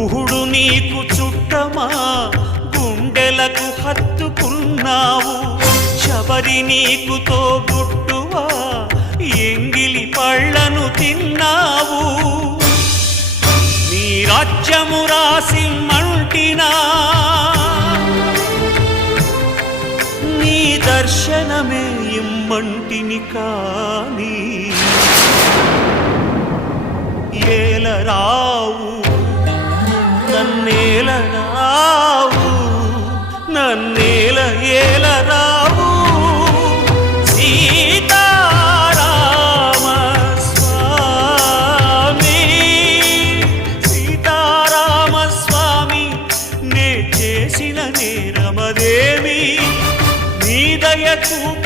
గుహుడు నీకు చుట్టమా గుండెలకు హత్తుకున్నావు శబరి నీకు తోబుట్టువా ఎంగిలి పళ్ళను తిన్నావు నీ రాజ్యము రాసి మంటినా నీ దర్శనమే ఇమ్మంటిని కాని ఏలరావు నన్నేలరావు నన్నేల ఏలరావు సీతారామ స్వామి సీతారామ స్వామి నే చేసిన నేరమదేమి నీ దయ చూపు